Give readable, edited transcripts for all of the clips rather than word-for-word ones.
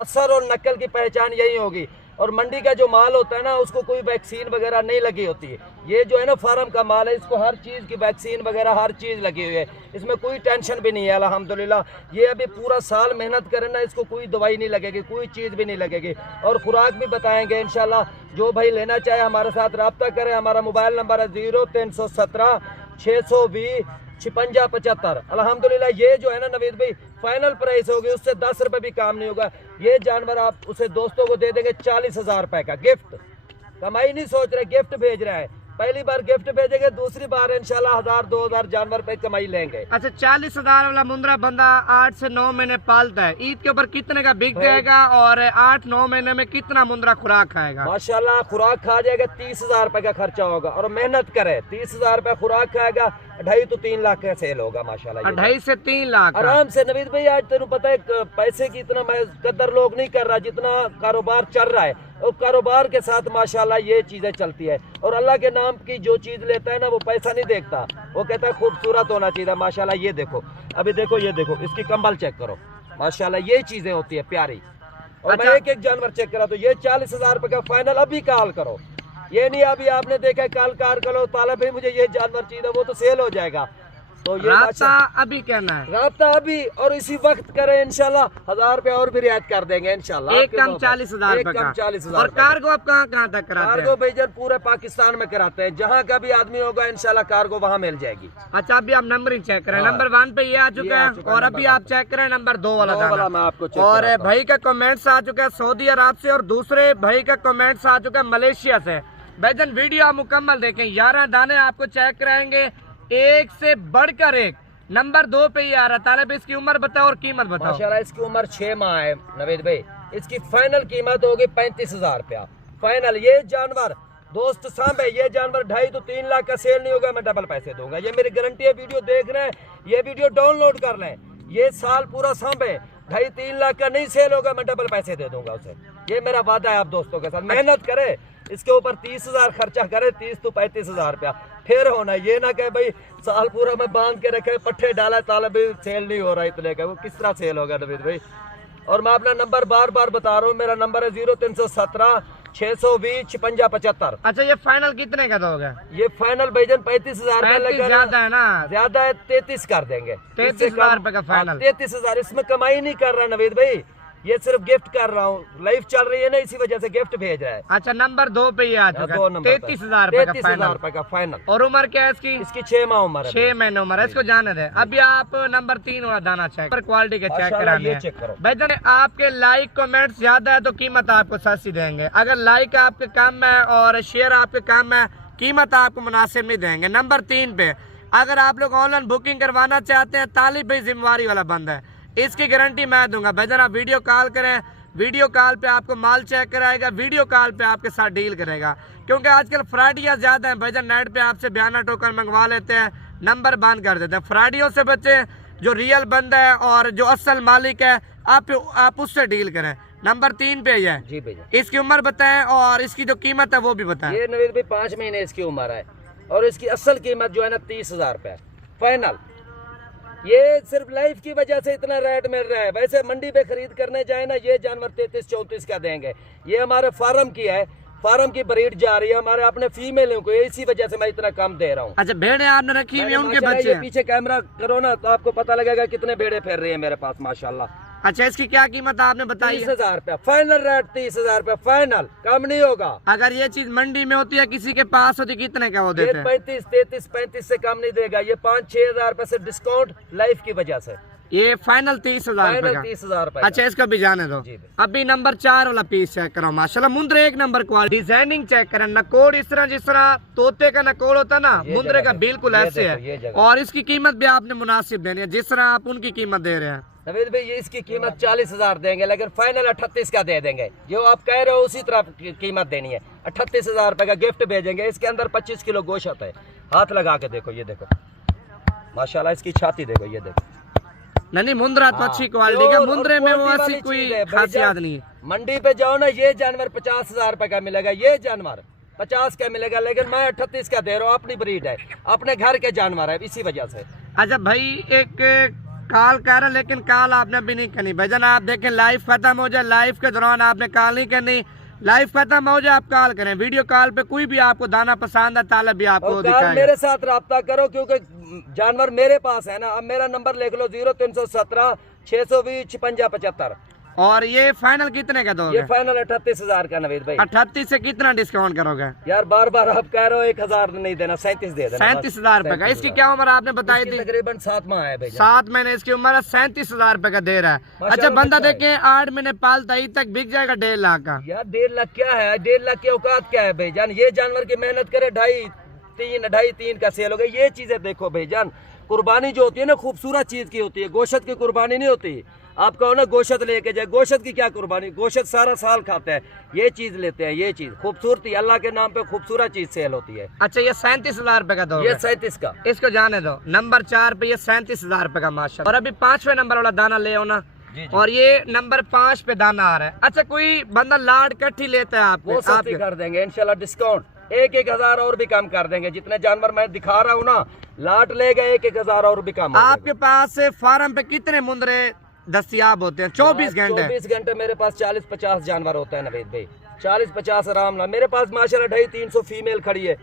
असर और नकल की पहचान यही होगी। और मंडी का जो माल होता है ना, उसको कोई वैक्सीन वगैरह नहीं लगी होती है। ये जो है ना फार्म का माल है, इसको हर चीज़ की वैक्सीन वगैरह हर चीज़ लगी हुई है, इसमें कोई टेंशन भी नहीं है अल्हम्दुलिल्लाह। ये अभी पूरा साल मेहनत करें ना, इसको कोई दवाई नहीं लगेगी, कोई चीज़ भी नहीं लगेगी। और खुराक भी बताएंगे इंशाल्लाह। जो भाई लेना चाहे हमारे साथ रब्ता करें। हमारा मोबाइल नंबर है 0317 620 5675। अल्हम्दुलिल्लाह ये जो है ना नवीद भाई फाइनल प्राइस होगी, उससे 10 रुपए भी काम नहीं होगा। ये जानवर आप उसे दोस्तों को दे देंगे 40,000 रुपए का गिफ्ट। कमाई नहीं सोच रहे, गिफ्ट भेज रहा है। पहली बार गिफ्ट भेजेंगे, दूसरी बार इंशाल्लाह 1000-2000 जानवर पे कमाई लेंगे। अच्छा 40,000 वाला मुंद्रा बंदा 8 से 9 महीने पालता है, ईद के ऊपर कितने का बिक जाएगा और 8-9 महीने में कितना मुंद्रा खुराक खाएगा? माशाल्लाह खुराक खा जाएगा, 30,000 रुपए का खर्चा होगा और मेहनत करे 30,000 रुपए खुराक खाएगा, 2.5 से 3 लाख का सेल होगा माशाल्लाह। 2.5 से 3 लाख आराम से। नवीद भाई आज तेरे पता है पैसे की इतना कदर लोग नहीं कर रहा जितना कारोबार चल रहा है, और कारोबार के साथ माशाल्लाह ये चीजें चलती है। और अल्लाह के नाम की जो चीज लेता है ना, वो पैसा नहीं देखता, वो कहता है खूबसूरत होना चाहिए। माशाल्लाह ये देखो, अभी देखो, ये देखो, इसकी कंबल चेक करो माशाल्लाह, ये चीजें होती है प्यारी। और मैं एक एक जानवर चेक करा तो ये 40,000 रुपए का फाइनल। अभी कॉल करो, ये नहीं अभी आपने देखा कॉल करो ताला भाई मुझे ये जानवर चाहिए, वो तो सेल हो जाएगा। तो ये राब्ता अभी कहना है, राब्ता अभी और इसी वक्त करें इंशाल्लाह। 1000 रुपए और भी रियायत कर देंगे इंशाल्लाह। एक कम 40,000 रुपए का। 40,000। और कार्गो आप कहाँ तक कराते हैं? कार्गो भाईजान पूरे पाकिस्तान में कराते हैं, जहाँ का भी आदमी होगा इंशाल्लाह कार्गो वहाँ मिल जाएगी। अच्छा अभी आप नंबर ही चेक करें, नंबर 1 पे ये आ चुका है, और अभी आप चेक करें नंबर 2 वाला मैं आपको। और भाई का कमेंट्स आ चुका है सऊदी अरब से, और दूसरे भाई का कमेंट्स आ चुका है मलेशिया से। भाईजान वीडियो आप मुकम्मल देखें, 11 दाने आपको चेक कराएंगे, एक से बढ़कर एक। नंबर 2 पे ही आ रहा। तालिब इसकी उम्र बताओ और कीमत बताओ। माशाल्लाह इसकी उम्र 6 माह है नवीद भाई। इसकी फाइनल कीमत होगी 35,000 रुपया फाइनल। ये जानवर दोस्त सांभे, ये जानवर 2.5 से 3 लाख का सेल नहीं होगा, मैं डबल पैसे दूंगा, ये मेरी गारंटी है। वीडियो देख रहे हैं, ये वीडियो डाउनलोड कर लें, ये साल पूरा सांभे 2.5-3 लाख का नहीं सेल होगा, मैं डबल पैसे दे दूंगा उसे। ये मेरा वादा है आप दोस्तों के साथ। मेहनत करे, इसके ऊपर 30,000 खर्चा करे, 30 से 35,000 रुपया फिर होना। ये ना कहे भाई साल पूरा मैं बांध के रखे, पट्टे डाला, ताला भी सेल नहीं हो रहा इतने का, वो किस तरह सेल होगा नवीद भाई। और मैं अपना नंबर बार बार बता रहा हूँ, मेरा नंबर है 0317 620 5675। अच्छा ये फाइनल कितने का दोगे? ये फाइनल भाईजान 35,000 ज्यादा है ना? ज्यादा है, 33 कर देंगे। 33,000 रुपए का फाइनल। 33,000। इसमें कमाई नहीं कर रहा नवीद भाई, ये सिर्फ गिफ्ट कर रहा हूँ, लाइफ चल रही है ना, इसी वजह से गिफ्ट भेज रहा है। अच्छा नंबर 2 पे ही आ चुका है, 33,000 रुपए का फाइनल। और उम्र क्या है इसकी? इसकी 6 माह उम्र है, 6 महीने उम्र है, इसको जाने दे। अभी आप नंबर 3 वाला दाना चेक पर क्वालिटी के चेक कराने हैं। भाईजान आपके लाइक कमेंट ज्यादा है तो कीमत आपको सस्ती देंगे, अगर लाइक आपके कम है और शेयर आपके कम है, कीमत आपको मुनासिब नहीं देंगे। नंबर 3 पे अगर आप लोग ऑनलाइन बुकिंग करवाना चाहते हैं, तालिब भाई जिम्मेवारी वाला बंदा है, इसकी गारंटी मैं दूंगा। भाईजान आप वीडियो कॉल करें, वीडियो कॉल पे आपको माल चेक कराएगा, वीडियो कॉल पे आपके साथ डील करेगा। क्योंकि आजकल फ्रॉडियाँ ज्यादा हैं भाईजान, नेट पे आपसे बयाना टोकन मंगवा लेते हैं, नंबर बंद कर देते हैं। फ्रॉडियों से बचे, जो रियल बंदा है और जो असल मालिक है आप उससे डील करें। नंबर 3 पे है जी भैया। इसकी उम्र बताएं और इसकी जो कीमत है वो भी बताएं। ये नवीद भाई 5 महीने इसकी उम्र है, और इसकी असल कीमत जो है ना 30,000 रुपए फाइनल। ये सिर्फ लाइफ की वजह से इतना रेट मिल रहा है, वैसे मंडी पे खरीद करने जाए ना, ये जानवर 33-34 का देंगे। ये हमारे फार्म की है, फार्म की ब्रीड जा रही है, हमारे अपने फीमेल को, इसी वजह से मैं इतना कम दे रहा हूँ। अच्छा भेड़े आपने रखी हुई है, उनके बच्चे? पीछे कैमरा करो ना तो आपको पता लगेगा कितने भेड़े फिर रही है मेरे पास माशाल्लाह। अच्छा इसकी क्या कीमत आपने बताई? 30,000 रुपया फाइनल रेट, 30,000 रुपया फाइनल, कम नहीं होगा। अगर ये चीज मंडी में होती है किसी के पास होती कितने का वो देते हैं? 35, 33, 35 से कम नहीं देगा, ये 5-6 हजार रुपए से डिस्काउंट लाइफ की वजह से। ये फाइनल 30,000 रुपए का। 30,000 रुपए। अच्छा इसको भी जाने दो। अभी नंबर 4 वाला पीस चेक करो, माशाल्लाह Mundre 1 number quality. Designing check करें, नकोड़ इस तरह जिस तरह तोते का नकोड़ होता है ना, मुंद्रे का बिल्कुल ऐसे है। और इसकी कीमत भी आपने मुनासिब देनी है, जिस तरह आप उनकी कीमत दे रहे हैं। नवीद भाई ये इसकी कीमत 40,000 देंगे, लेकिन फाइनल 38 का दे देंगे। जो आप कह रहे हो उसी तरह कीमत देनी है, 38,000 रुपए का गिफ्ट भेजेंगे। इसके अंदर 25 किलो गोश्त आता है, हाथ लगा के देखो, ये देखो माशाल्लाह, इसकी छाती देखो, ये देखो। नहीं मुंद्रा तो अच्छी क्वालिटी का, मुंद्रे में वो ऐसी कोई खासियत नहीं है। मंडी पे जाओ ना, ये जानवर 50,000 रुपए का मिलेगा, ये जानवर 50 का मिलेगा, लेकिन मैं 38 का दे रहा हूँ। अपनी ब्रीड है, अपने घर के जानवर है, इसी वजह से। अच्छा भाई एक कॉल कर रहे, लेकिन कॉल आपने अभी नहीं करनी भाईजान। आप देखें लाइव खत्म हो जाए, लाइव के दौरान आपने कॉल नहीं करनी, लाइव खत्म हो जाए आप कॉल करें। वीडियो कॉल पे कोई भी आपको दाना पसंद है ताला भी आपको दिखाएगा। मेरे साथ रब्ता करो क्योंकि जानवर मेरे पास है ना। अब मेरा नंबर लिख लो 0317 620 56 75। और ये फाइनल कितने का दोगे? ये फाइनल 38,000 का नवीद भाई। 38 से कितना डिस्काउंट करोगे? यार बार बार आप कह रहे हो 1,000 नहीं देना, 37 दे देना। 37,000 रुपए का। इसकी क्या उम्र आपने बताई थी? तकरीबन 7 माह है भाई। 7 महीने इसकी उम्र है, 37,000 रुपए का दे रहा है। अच्छा बंदा देखे 8 महीने पालता ही तक बिक जाएगा 1.5 लाख का। यार 1.5 लाख क्या है? 1.5 लाख की औकात क्या है भाईजान? ये जानवर की मेहनत करे 2.5-3 का सेल हो गया। ये चीजें देखो भाईजान, कुर्बानी जो होती है ना खूबसूरत चीज की होती है, गोश्त की कुर्बानी नहीं होती। आप कहो ना गोश्त लेके जाए, गोश्त की क्या कुर्बानी? गोश्त सारा साल खाते हैं, ये चीज लेते हैं। ये चीज खूबसूरती अल्लाह के नाम पे खूबसूरत चीज सेल होती है। अच्छा ये 37,000 रुपए का दो, ये 37 का। इसको जाने दो। नंबर 4 पे ये 37,000 रुपए का माशाल्लाह। और अभी 5वें नंबर वाला दाना ले आओ ना। जी। और ये नंबर 5 पे दाना आ रहा है। अच्छा कोई बंदा लाड कट्ठी लेता है आप वो सस्ती कर देंगे इंशाल्लाह, डिस्काउंट 1,000 और भी कम कर देंगे। जितने जानवर मैं दिखा रहा हूँ ना, लाट लेगा 1,000 और भी कम। आपके पास फार्म पे कितने मुंदरे दस्तियाब होते हैं? 24 घंटे। 24 घंटे मेरे पास 40-50 जानवर होता है नवीद भाई। 40-50 आराम ना। मेरे पास माशाल्लाह 250-300 फीमेल खड़ी है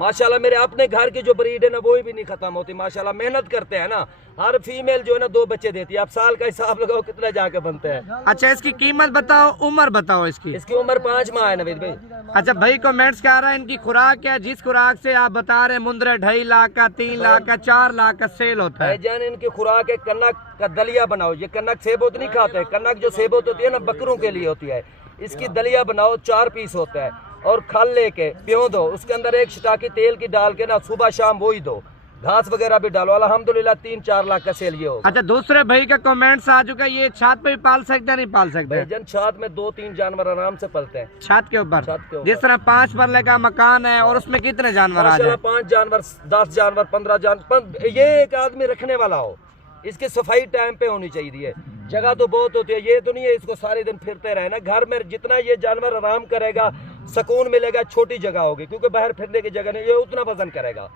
माशाल्लाह। मेरे अपने घर की जो ब्रीड है ना वो भी नहीं खत्म होती माशाल्लाह। मेहनत करते हैं ना, हर फीमेल जो है ना 2 बच्चे देती है। आप साल का हिसाब लगाओ कितना जाके बनते हैं। अच्छा इसकी कीमत बताओ, उम्र बताओ इसकी। इसकी उम्र 5 माह है नवीद भाई। अच्छा भाई कमेंट्स कर रहा है इनकी खुराक क्या है? जिस खुराक से आप बता रहे हैं मुंदरे 2.5 लाख का, 3 लाख का, 4 लाख का सेल होता है। भाईजान इनकी खुराक है कनक का दलिया बनाओ। ये कनक सेबोत नहीं खाते, कनक जो सेबोत होती है ना बकरों के लिए होती है। इसकी दलिया बनाओ, 4 पीस होता है और खल लेके प्यो दो, उसके अंदर एक शिटाकी तेल की डाल के ना सुबह शाम वही दो, घास वगैरह भी डालो। अल्हम्दुलिल्लाह 3-4 लाख का सेल ये हो। अच्छा दूसरे भाई का कमेंट्स आ चुका है, ये छत पे भी पाल सकते हैं नहीं पाल सकते? भाईजान छत में 2-3 जानवर आराम से पलते हैं। छत के ऊपर? छत के ऊपर। जिस तरह 5 मरले का मकान है और उसमें कितने जानवर आ जाए? 5 जानवर, 10 जानवर, 15 जानवर। ये एक आदमी रखने वाला हो, इसकी सफाई टाइम पे होनी चाहिए। जगह तो बहुत होती है, ये तो नहीं है इसको सारे दिन फिरते रहे ना। घर में जितना ये जानवर आराम करेगा सुकून मिलेगा, छोटी जगह होगी क्योंकि बाहर फिरने की जगह नहीं, ये उतना वजन करेगा।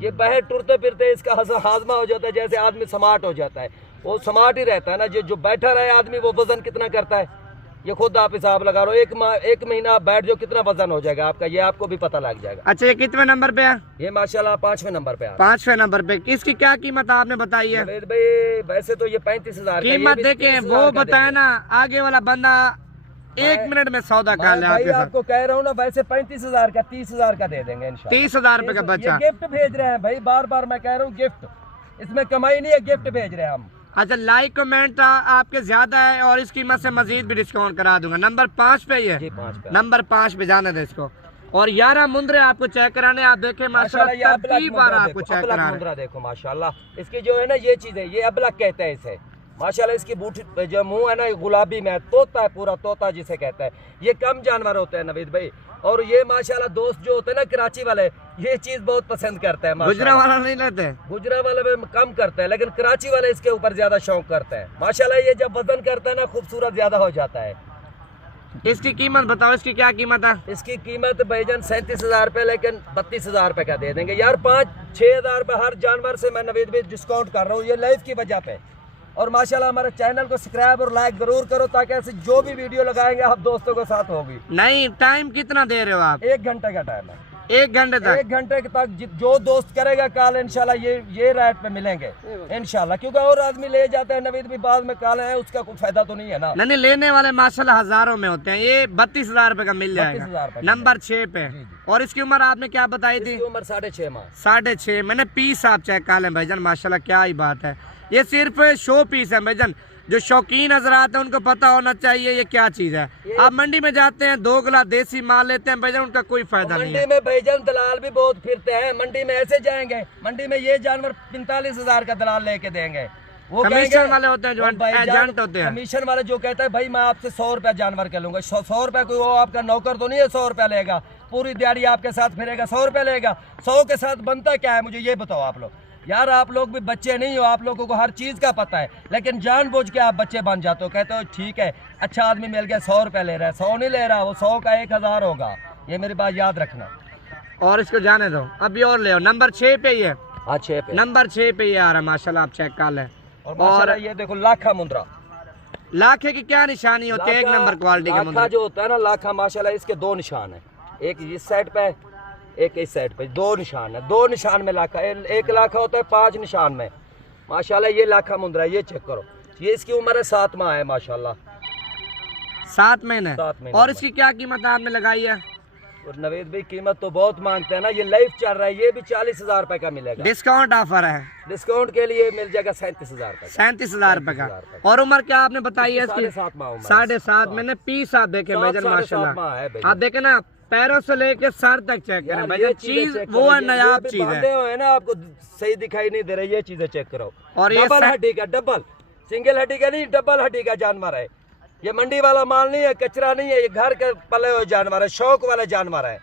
ये बाहर टुरते फिरते इसका हाजमा हो जाता है, जैसे आदमी स्मार्ट हो जाता है। वो स्मार्ट ही रहता है ना। जो बैठा रहे आदमी वो वजन कितना करता है ये खुद आप हिसाब लगा लो। एक महीना आप बैठ जाओ कितना वजन हो जाएगा आपका, ये आपको भी पता लग जाएगा। अच्छा ये कितने नंबर पे है? ये माशाल्लाह 5वें नंबर पे है। 5वें नंबर पे। इसकी क्या कीमत आपने बताई है? भाई वैसे तो ये 35,000 कीमत देखें वो बताए ना, आगे वाला बंदा 1 मिनट में सौदा कर ले आपके साथ। आपको कह रहा हूँ ना, वैसे 35,000 का 30,000 का दे देंगे इंशाल्लाह। 30,000 रुपए का बच्चा। गिफ्ट भेज रहे हैं भाई, बार बार मैं कह रहा हूँ गिफ्ट, इसमें कमाई नहीं है, गिफ्ट भेज रहे हैं हम। अच्छा लाइक कमेंट आपके ज्यादा है और इस कीमत से मजीद भी डिस्काउंट करा दूंगा। नंबर 5 पे ही है जी, 5 पे। नंबर 5 पे जाने दे इसको। और 11 मुंदरे आपको चेक कराने, आप देखें माशाल्लाह तरतीब बार आपको चेक कराने। मुंदरा देखो माशाल्लाह, इसकी जो है ना ये चीज है, ये अबलक कहते हैं इसे माशाल्लाह। इसकी बूटी जो मुंह है ना गुलाबी में, तोता है पूरा, तोता जिसे कहते हैं। ये कम जानवर होते हैं नवीद भाई। और ये माशाल्लाह दोस्त जो होते हैं ना कराची वाले, ये चीज बहुत पसंद करते हैं। गुजरा वाला नहीं लेते, गुजरा वाले में कम करते हैं, लेकिन कराची वाले इसके ऊपर ज्यादा शौक करते हैं माशाल्लाह। ये जब वजन करता है ना खूबसूरत ज्यादा हो जाता है। इसकी कीमत बताओ, इसकी क्या कीमत है? इसकी कीमत भाईजान 37,000 रुपए, लेकिन 32,000 रुपए का दे देंगे यार। 5-6 रुपए हर जानवर से मैं नवीद भाई डिस्काउंट कर रहा हूँ, ये लाइव की वजह पे। और माशाल्लाह हमारे चैनल को सब्सक्राइब और लाइक जरूर करो, ताकि ऐसे जो भी वीडियो लगाएंगे आप दोस्तों के साथ होगी। नहीं टाइम कितना दे रहे हो आप? 1 घंटे का टाइम है। 1 घंटे तक? 1 घंटे तक जो दोस्त करेगा कॉल इंशाल्लाह ये रेट पे मिलेंगे इंशाल्लाह। क्योंकि और आदमी ले जाते हैं नवीद भी, बाद में कॉल है उसका कोई फायदा तो नहीं है ना। नहीं लेने वाले माशाल्लाह हजारों में होते हैं। ये 32,000 रुपए का मिल जाएगा। 32,000 नंबर 6 पे। और इसकी उम्र आपने क्या बताई थी? उम्र 6.5 माह। 6.5। मैंने पीस आप चेक कर लें भाईजान, माशाल्लाह क्या ही बात है। ये सिर्फ शो पीस है भाईजान। जो शौकीन हजरात हैं उनको पता होना चाहिए ये क्या चीज है। आप मंडी में जाते हैं 2 गिला देसी माल लेते हैं भाईजान, उनका कोई फायदा नहीं है। मंडी में भाईजान दलाल भी बहुत फिरते हैं। मंडी में ऐसे जाएंगे, मंडी में ये जानवर 45,000 का दलाल लेके देंगे। वो कमीशन वाले होते हैं जो एजेंट होते हैं। कमीशन वाले जो कहता है भाई मैं आपसे 100 रुपया जानवर के लूंगा। 100 रुपया कोई वो आपका नौकर तो नहीं है 100 रुपया लेगा। पूरी दिहाड़ी आपके साथ फिरेगा 100 रुपया लेगा। 100 के साथ बनता क्या है मुझे ये बताओ आप लोग। यार आप लोग भी बच्चे नहीं हो, आप लोगों को हर चीज का पता है, लेकिन जानबूझ के आप बच्चे बन जाते हो। कहते हो ठीक है अच्छा आदमी मिल गया 100 रुपया ले रहा है। 100 नहीं ले रहा, वो 100 का 1,000 होगा। ये मेरी बात याद रखना। और इसको जाने दो, अभी और ले आओ। नंबर 6 पे ही है। हाँ 6 पे। नंबर 6 पे ही आ रहा है माशाल्लाह, आप चेक कर लें। और माशाल्लाह ये देखो लाखा मुंद्रा। लाखे की क्या निशानी होती है? एक नंबर क्वालिटी का मुंद्रा जो होता है ना लाखा, माशाल्लाह इसके दो निशान है, एक इस साइड पे एक इस साइड पे, दो निशान है, दो निशान में लाखा। एक लाखा होता है 5 निशान में। माशाल्लाह ये लाखा मुंद्रा, ये चेक करो, ये इसकी उम्र है 7 माह है माशाल्लाह, 7 महीने। और इसकी क्या कीमत आपने लगाई है? और नवेद भाई कीमत तो बहुत मांगते हैं ना, ये लाइफ चल रहा है, ये भी 40,000 रुपए का मिलेगा। डिस्काउंट ऑफर है, डिस्काउंट के लिए मिल जाएगा 37,000 रुपए। 37,000 रुपए का। और उम्र क्या आपने बताई है इसकी? 7.5 माह। 7.5 महीने। पीस आप देखे भाईजान माशाल्लाह, आप देखे ना पैरों से लेके सर तक चेक करें भाईजान, चीज वो है नायाब चीज है ना, आपको सही दिखाई नहीं दे रही, ये चीजें चेक करो। और ये डबल हड्डी का, डबल सिंगल हड्डी का नहीं, डबल हड्डी का जानवर है। ये मंडी वाला माल नहीं है, कचरा नहीं है, ये घर के पले हुए जानवर है, शौक वाला जानवर है।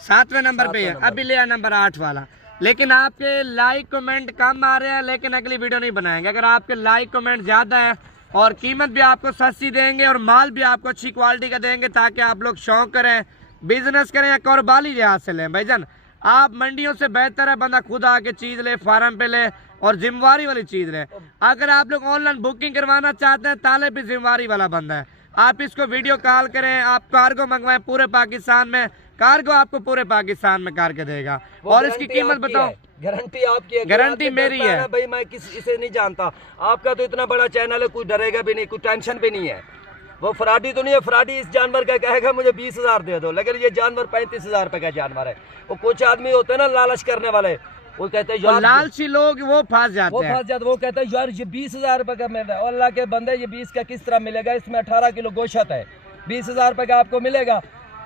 7वें नंबर पे है। अभी लिया नंबर 8 वाला। लेकिन आपके लाइक कमेंट कम आ रहे हैं, लेकिन अगली वीडियो नहीं बनाएंगे। अगर आपके लाइक कमेंट ज्यादा है और कीमत भी आपको सस्ती देंगे और माल भी आपको अच्छी क्वालिटी का देंगे, ताकि आप लोग शौक करें, बिजनेस करें या कारोबारी लिहाज से लें। भाईजान आप मंडियों से बेहतर है बंदा खुद आके चीज ले, फार्म पे ले और जिम्मेवारी वाली चीज ले। अगर आप लोग ऑनलाइन बुकिंग करवाना चाहते हैं, ताले भी जिम्मेवारी वाला बंदा है। आप इसको वीडियो कॉल करें, आप कार्गो मंगवाएं पूरे पाकिस्तान में, कार्गो आपको पूरे पाकिस्तान में करके देगा। और इसकी कीमत बताओ। गारंटी आपकी है, गारंटी मेरी है भाई। मैं इसे नहीं जानता, आपका तो इतना बड़ा चैनल है, कोई डरेगा भी नहीं, कोई टेंशन भी नहीं है। वो फ्रॉडी तो नहीं है, फ्रॉडी इस जानवर का कहेगा मुझे 20,000 दे दो, लेकिन ये जानवर 35,000 रुपए का जानवर है। वो कुछ आदमी होते हैं ना लालच करने वाले, वो कहते हैं यार, लालची लोग वो फंस जाते हैं। वो कहते हैं यार ये 20,000 रुपए का मिल रहा है, और अल्लाह के बंदे ये 20 का किस तरह मिलेगा? इसमें 18 किलो गोश्त है, 20,000 रुपए का आपको मिलेगा।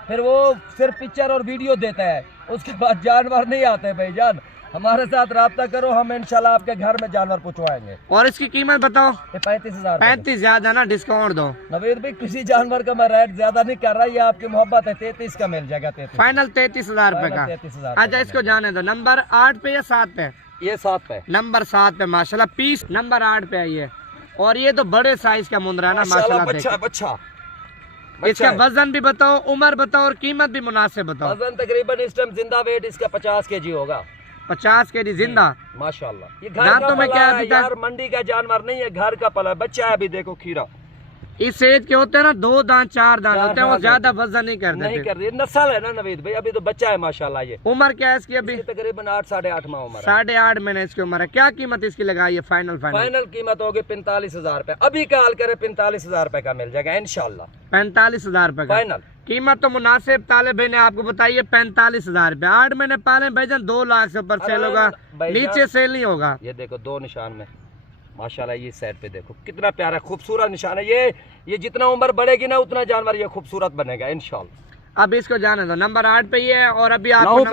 फिर वो सिर्फ पिक्चर और वीडियो देता है, उसके बाद जानवर नहीं आते। भाईजान हमारे साथ राब्ता करो, हम इंशाल्लाह आपके घर में जानवर पहुंचवाएंगे। और इसकी कीमत बताओ। 35,000। 35 ज्यादा ना, डिस्काउंट दो। नवीद भाई किसी जानवर का मैं रेट ज्यादा नहीं कर रहा, ये आपकी मोहब्बत है। 33 का मिल जाएगा, 33 फाइनल 33,000 रुपए का। 33,000। अच्छा इसको जाने दो। नंबर 8 पे या 7 पे? ये 7 पे। नंबर 7 पे माशाल्लाह, पीस नंबर 8 पे है ये। और ये तो बड़े साइज का मुंद्रा है ना माशाल्लाह। बच्चा इसका वजन भी बताओ, उम्र बताओ और कीमत भी मुनासिब बताओ। वजन तकरीबन इस टाइम जिंदा वेट इसका 50 kg होगा। 50 kg जिंदा माशाल्लाह। ये घर का में क्या है यार, मंडी का जानवर नहीं है, घर का पला बच्चा है। अभी देखो खीरा इस एज के होते हैं ना, 2 दांत 4 दांत होते हैं, वो ज्यादा वजन नहीं करते। नहीं कर रही, नस्ल है ना नवीद भाई, अभी तो बच्चा है माशाल्लाह। ये उम्र क्या है इसकी? अभी तकरीबन 8 साढ़े 8 माह उम्र है। 8.5 महीने इसकी उम्र है। क्या कीमत इसकी लगाई है? फाइनल कीमत होगी 45,000 रुपए। अभी कॉल करे 45,000 रुपए का मिल जाएगा इंशाल्लाह। 45,000 रुपए का फाइनल कीमत तो मुनासिब। तालिब भाई ने आपको बताइए 45,000 रुपए। 8 महीने पाले भाईजान 2 लाख से ऊपर सेल होगा, नीचे सेल नहीं होगा। ये देखो 2 निशान में माशाल्लाह, ये साइड पे देखो कितना प्यारा खूबसूरत निशान है। ये जितना उम्र बढ़ेगी ना उतना जानवर ये खूबसूरत बनेगा इंशाल्लाह। अब इसको जाने दो। नंबर 8 पे ये है और अभी आपको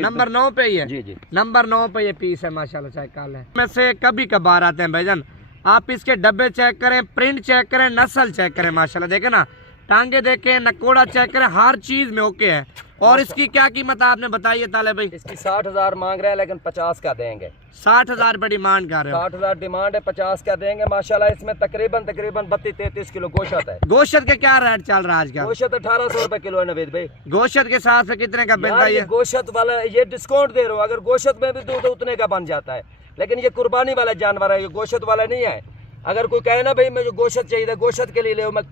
नंबर 9 पे ही है। जी। नंबर 9 पे ये पीस है माशाल्लाह, चेक कर लें। में से कभी कभार आते हैं भाईजान, आप इसके डब्बे चेक करें, प्रिंट चेक करें, नस्ल चेक करें माशाल्लाह। देखे ना, टांगे देखें, नकोड़ा चेक करें, हर चीज में ओके है। और इसकी क्या कीमत आपने बताई है ताले भाई? इसकी 60,000 मांग रहे हैं, लेकिन 50 का देंगे। 60,000 रुपए डिमांड कर रहे हो? 60,000 डिमांड है, 50 का देंगे माशाल्लाह। इसमें तकरीबन 32-33 किलो गोश्त है। गोश्त के क्या रेट चल रहा है आज का? गोश्त 1800 रुपए किलो है नवीद भाई। गोश्त के साथ से कितने का बनता है? गोश्त वाला ये डिस्काउंट दे रहा हूँ, अगर गोश्त में भी दूं तो उतने का बन जाता है, लेकिन ये कुर्बानी वाला जानवर है, ये गोश्त वाला नहीं है। अगर कोई कहे ना भाई मुझे गोश्त चाहिए, गोश्त के लिए ले, मैं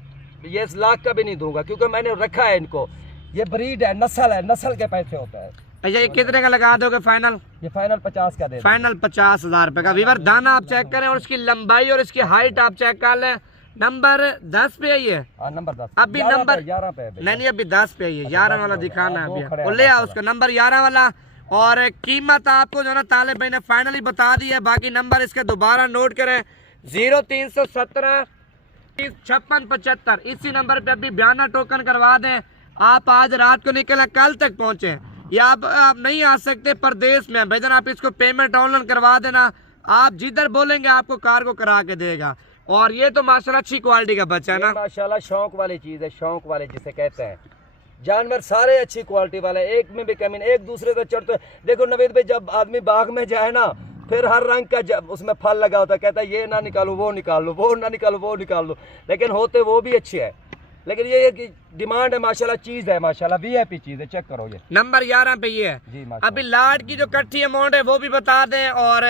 ये लाख का भी नहीं दूंगा, क्योंकि मैंने रखा है इनको। ये ब्रीड है, नस्ल है, नस्ल के पैसे होता है। अच्छा ये कितने का लगा दोगे फाइनल? ये फाइनल 50 का दे। फाइनल 50,000 रुपए का। वीवर दाना आप चेक करें और इसकी लंबाई और इसकी हाइट आप चेक कर लें। नंबर 10 पे आई है। नंबर 10 अभी नंबर 11 पे नहीं, अभी 10 पे आई है। 11 वाला दिखाना है अभी, वो ले आओ उसका नंबर 11 वाला। और कीमत आपको जो ना तालिब भाई ने फाइनली बता दी है। बाकी नंबर इसका दोबारा नोट करें, 0317 5675। इसी नंबर पे अभी बयाना टोकन करवा दें। आप आज रात को निकले, कल तक पहुंचे, या आप नहीं आ सकते परदेश में भाईजान, आप इसको पेमेंट ऑनलाइन करवा देना। आप जिधर बोलेंगे आपको कार्गो करा के देगा। और ये तो माशाल्लाह अच्छी क्वालिटी का बच्चा है ना माशाल्लाह। शौक वाली चीज है, शौक वाले जिसे कहते हैं। जानवर सारे अच्छी क्वालिटी वाले, एक में भी कमी नहीं, एक दूसरे से चढ़ते। देखो नवीद भाई, जब आदमी बाग में जाए ना, फिर हर रंग का जब उसमें फल लगा होता है, कहता है ये ना निकालो, वो निकाल लो, वो ना निकालो, वो निकाल लो, लेकिन होते वो भी अच्छे है। लेकिन ये कि डिमांड है माशाल्लाह, चीज है माशाल्लाह, VIP चीज है। चेक करो ये नंबर 11 पे ये है। जी अभी लाट की जो कट्ठी अमाउंट है वो भी बता दें, और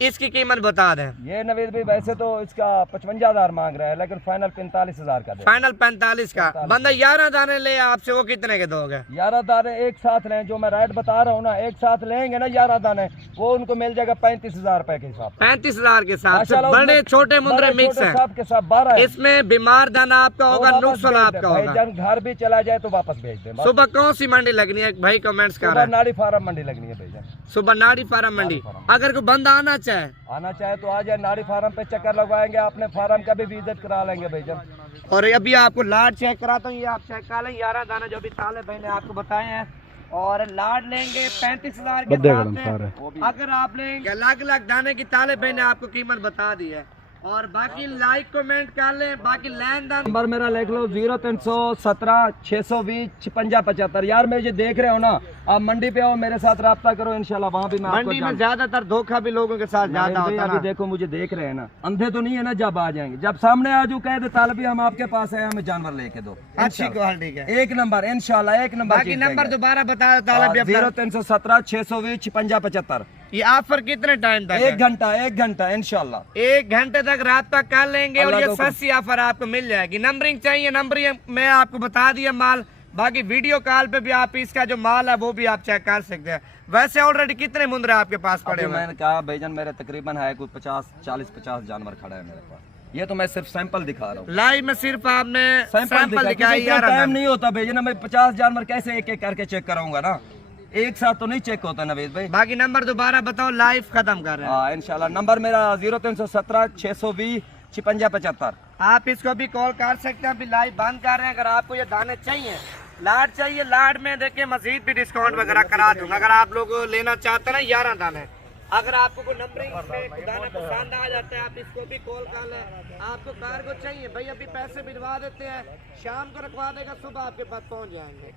इसकी कीमत बता दें। ये नवीद भाई वैसे तो इसका 55,000 मांग रहा है, लेकिन फाइनल 45,000 का दे। फाइनल 45 का। बंदा 11 दाने ले आपसे, वो कितने के दोगे? 11 दाने एक साथ लें, जो मैं रेट बता रहा हूँ ना, एक साथ लेंगे ना 11 दाने, वो उनको मिल जाएगा 35,000 रुपए के हिसाब। 35,000 के साथ बड़े छोटे मुंद्रे मिक्स है, सब के सब 12 है। इसमें बीमार दाना आपका होगा, नुकसान आपका होगा। घर भी चला जाए तो वापस भेज दें। सुबह कौन सी मंडी लगनी है भाई? कमेंट्स कर रहे हैं नाड़ी फार्म मंडी लगनी है भाईजान। सुबह नाड़ी फार्म मंडी। अगर कोई बंदा आना चाहे तो आ जाए, नाड़ी फार्म पे चक्कर लगवाएंगे, अपने फार्म का भी विजिट करा लेंगे भाईजान। और अभी आपको लाड चेक कराता हूँ, ये आप चेक कर लें। 11 दाना जो भी ताले भाई ने आपको बताए हैं, और लाड लेंगे 35,000 के साथ। अगर आप लेंगे अलग अलग दाने की ताले भाई ने आपको कीमत बता दी है। और बाकी लाइक कमेंट कर लें, बाकी लेन देन नंबर मेरा लिख लो 0317 620 56 75। यार मुझे देख रहे हो ना, आप मंडी पे आओ, मेरे साथ रब्ता करो, इंशाल्लाह वहाँ भी मैं मंडी में ज्यादातर धोखा भी लोगों के साथ ज्यादा होता है। अभी देखो मुझे देख रहे हैं ना, अंधे तो नहीं है ना, जब आ जाएंगे, जब सामने आ जाओ कह दे तालबी हम आपके पास है, हमें जानवर लेके दो, अच्छी क्वालिटी का, एक नंबर इंशाल्लाह, एक नंबर। बाकी नंबर दोबारा बता तालबी 0317 620 56 75। ये ऑफर कितने टाइम तक? 1 घंटा इंशाल्लाह, 1 घंटे तक रात तक कर लेंगे और ये सस्ती ऑफर आपको मिल जाएगी। नंबरिंग चाहिए, नंबरिंग मैं आपको बता दिया माल। बाकी वीडियो कॉल पे भी आप इसका जो माल है वो भी आप चेक कर सकते हैं। वैसे ऑलरेडी कितने मुंद्रे आपके पास पड़े हुए? मैंने कहा भाईजान मेरे तकरीबन है कोई 40-50 जानवर खड़ा है मेरे पास। ये तो मैं सिर्फ सैंपल दिखा रहा हूँ, लाइव में सिर्फ आपने सैंपल दिखाया। टाइम नहीं होता भैया, मैं 50 जानवर कैसे एक एक करके चेक कराऊंगा ना, एक साथ तो नहीं चेक होता नवीद भाई। बाकी नंबर दोबारा बताओ, लाइव खत्म कर रहे हैं। इंशाल्लाह नंबर मेरा 0317 620 56 75। आप इसको भी कॉल कर सकते हैं। अभी लाइव बंद कर रहे हैं। अगर आपको ये दाने चाहिए, लाड चाहिए, लाड में देखिए मजीद भी डिस्काउंट वगैरह करा दूंगा। अगर आप लोग लेना चाहते हैं ना 11 दाने, अगर आपको कोई नंबरिंग में दाना पसंद आ जाता है, आप इसको भी कॉल कर लें। आपको कार्गो चाहिए भाई, अभी पैसे भिजवा देते हैं, शाम को रखवा देगा, सुबह आपके पास पहुंच जाएंगे।